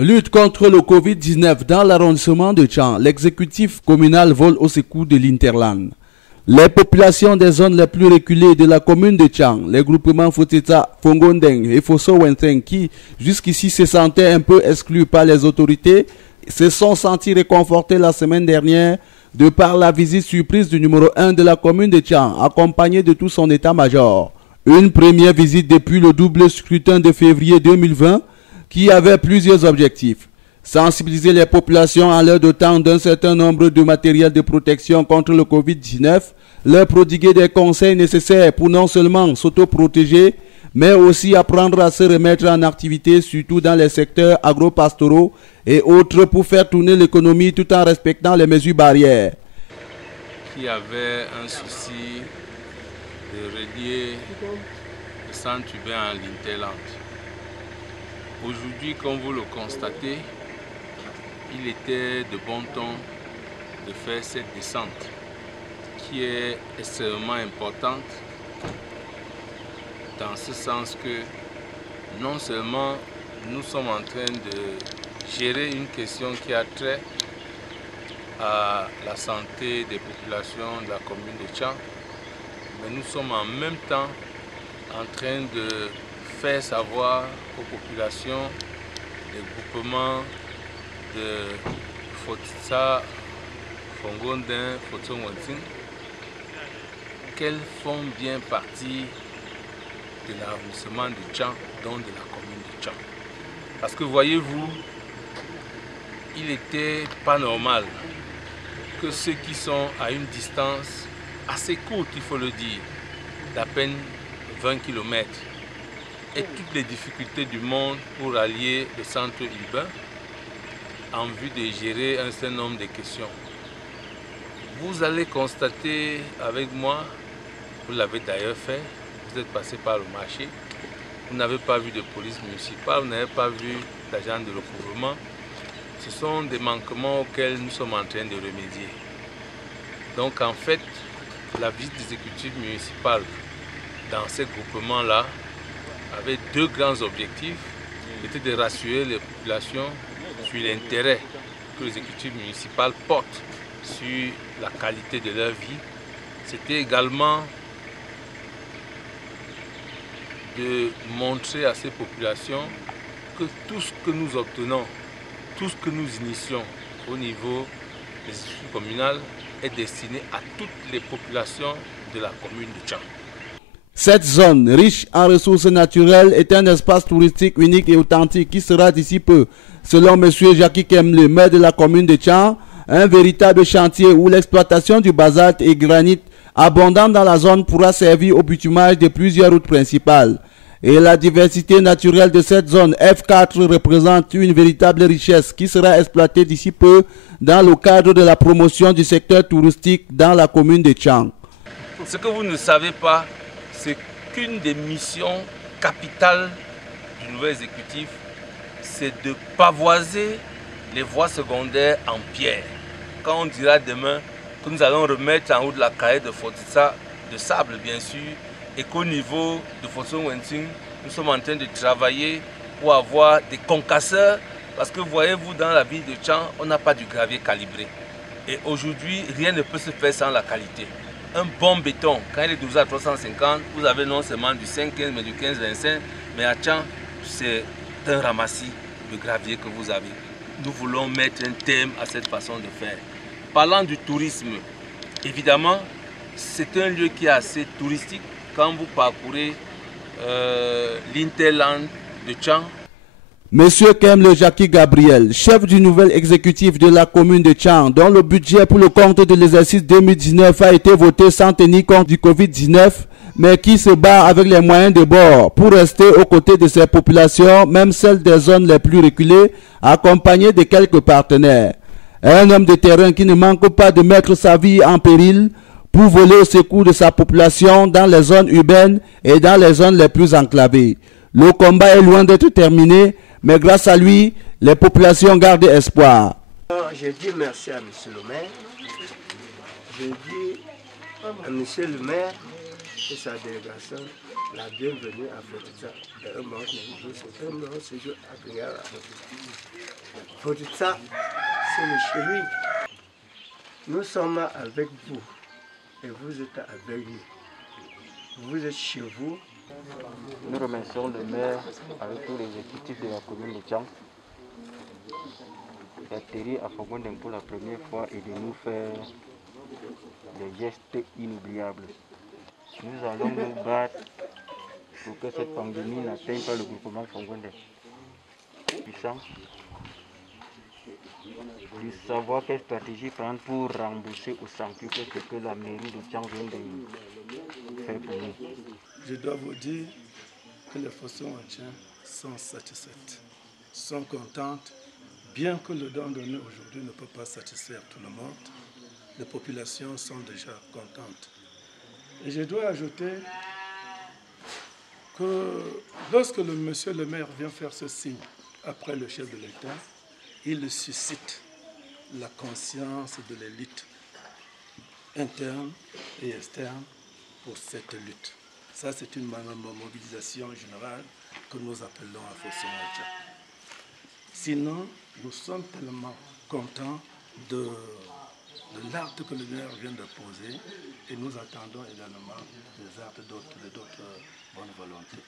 Lutte contre le Covid-19 dans l'arrondissement de Tchang. L'exécutif communal vole au secours de l'Interland. Les populations des zones les plus reculées de la commune de Tchang, les groupements Foteta, Fongondeng et Fosso Wenteng qui jusqu'ici se sentaient un peu exclus par les autorités, se sont sentis réconfortés la semaine dernière de par la visite surprise du numéro 1 de la commune de Tchang, accompagné de tout son état-major. Une première visite depuis le double scrutin de février 2020 qui avait plusieurs objectifs. Sensibiliser les populations en leur dotant d'un certain nombre de matériel de protection contre le Covid-19, leur prodiguer des conseils nécessaires pour non seulement s'autoprotéger, mais aussi apprendre à se remettre en activité, surtout dans les secteurs agro-pastoraux et autres pour faire tourner l'économie tout en respectant les mesures barrières. Qui avait un souci de relier le centre urbain à l'Interland. Aujourd'hui, comme vous le constatez, il était de bon ton de faire cette descente qui est extrêmement importante dans ce sens que non seulement nous sommes en train de gérer une question qui a trait à la santé des populations de la commune de Tchang, mais nous sommes en même temps en train de faire savoir aux populations des groupements de Fotita, Fongondeng, Fosso Wenteng, qu'elles font bien partie de l'arrondissement de Tchang, donc de la commune de Tchang. Parce que voyez-vous, il n'était pas normal que ceux qui sont à une distance assez courte, il faut le dire, d'à peine 20 km, et toutes les difficultés du monde pour allier le centre urbain en vue de gérer un certain nombre de questions. Vous allez constater avec moi, vous l'avez d'ailleurs fait, vous êtes passé par le marché, vous n'avez pas vu de police municipale, vous n'avez pas vu d'agent de recouvrement. Ce sont des manquements auxquels nous sommes en train de remédier. Donc en fait, la visite des exécutifs municipaux dans ces groupements-là avait deux grands objectifs. C'était de rassurer les populations sur l'intérêt que l'exécutif municipal porte sur la qualité de leur vie. C'était également de montrer à ces populations que tout ce que nous obtenons, tout ce que nous initions au niveau des institutions communales est destiné à toutes les populations de la commune de Tchang. Cette zone, riche en ressources naturelles, est un espace touristique unique et authentique qui sera d'ici peu, selon M. Jackie Kem, le maire de la commune de Tchang, un véritable chantier où l'exploitation du basalte et granit abondant dans la zone pourra servir au bitumage de plusieurs routes principales. Et la diversité naturelle de cette zone F4 représente une véritable richesse qui sera exploitée d'ici peu dans le cadre de la promotion du secteur touristique dans la commune de Tchang. Ce que vous ne savez pas, c'est qu'une des missions capitales du nouvel exécutif, c'est de pavoiser les voies secondaires en pierre. Quand on dira demain que nous allons remettre en haut de la carrière de Fotita de sable, bien sûr, et qu'au niveau de Fosso Wenteng, nous sommes en train de travailler pour avoir des concasseurs, parce que voyez-vous, dans la ville de Tchang, on n'a pas du gravier calibré. Et aujourd'hui, rien ne peut se faire sans la qualité. Un bon béton, quand il est 12 à 350, vous avez non seulement du 5-15, mais du 15-25, mais à Tchang, c'est un ramassis de gravier que vous avez. Nous voulons mettre un terme à cette façon de faire. Parlant du tourisme, évidemment, c'est un lieu qui est assez touristique. Quand vous parcourez l'Interland de Tchang. Monsieur Kem Jackie Gabriel, chef du nouvel exécutif de la commune de Tchang, dont le budget pour le compte de l'exercice 2019 a été voté sans tenir compte du Covid-19, mais qui se bat avec les moyens de bord pour rester aux côtés de ces populations, même celles des zones les plus reculées, accompagné de quelques partenaires. Un homme de terrain qui ne manque pas de mettre sa vie en péril pour voler au secours de sa population dans les zones urbaines et dans les zones les plus enclavées. Le combat est loin d'être terminé, mais grâce à lui, les populations gardent espoir. Je dis merci à M. le maire. Je dis à M. le maire et sa délégation la bienvenue à Fotita. C'est un bon séjour agréable à Fotita. ça, c'est le chez lui. Nous sommes avec vous et vous êtes avec nous. Vous êtes chez vous. Nous remercions le maire avec tous les exécutifs de la commune de Tchang d'atterrir à Fogondeng pour la première fois et de nous faire des gestes inoubliables. Nous allons nous battre pour que cette pandémie n'atteigne pas le groupement Fogondeng. Puissant de savoir quelle stratégie prendre pour rembourser au centuple ce que la mairie de Tchang vient de faire pour nous. Je dois vous dire que les fossons à Tchang sont satisfaites, sont contentes, bien que le don donné aujourd'hui ne peut pas satisfaire tout le monde. Les populations sont déjà contentes. Et je dois ajouter que lorsque monsieur le maire vient faire ce signe après le chef de l'État, il suscite la conscience de l'élite interne et externe pour cette lutte. Ça, c'est une mobilisation générale que nous appelons à Fossong-Atcha. Sinon, nous sommes tellement contents de l'acte que le maire vient de poser et nous attendons également des actes d'autres bonnes volontés.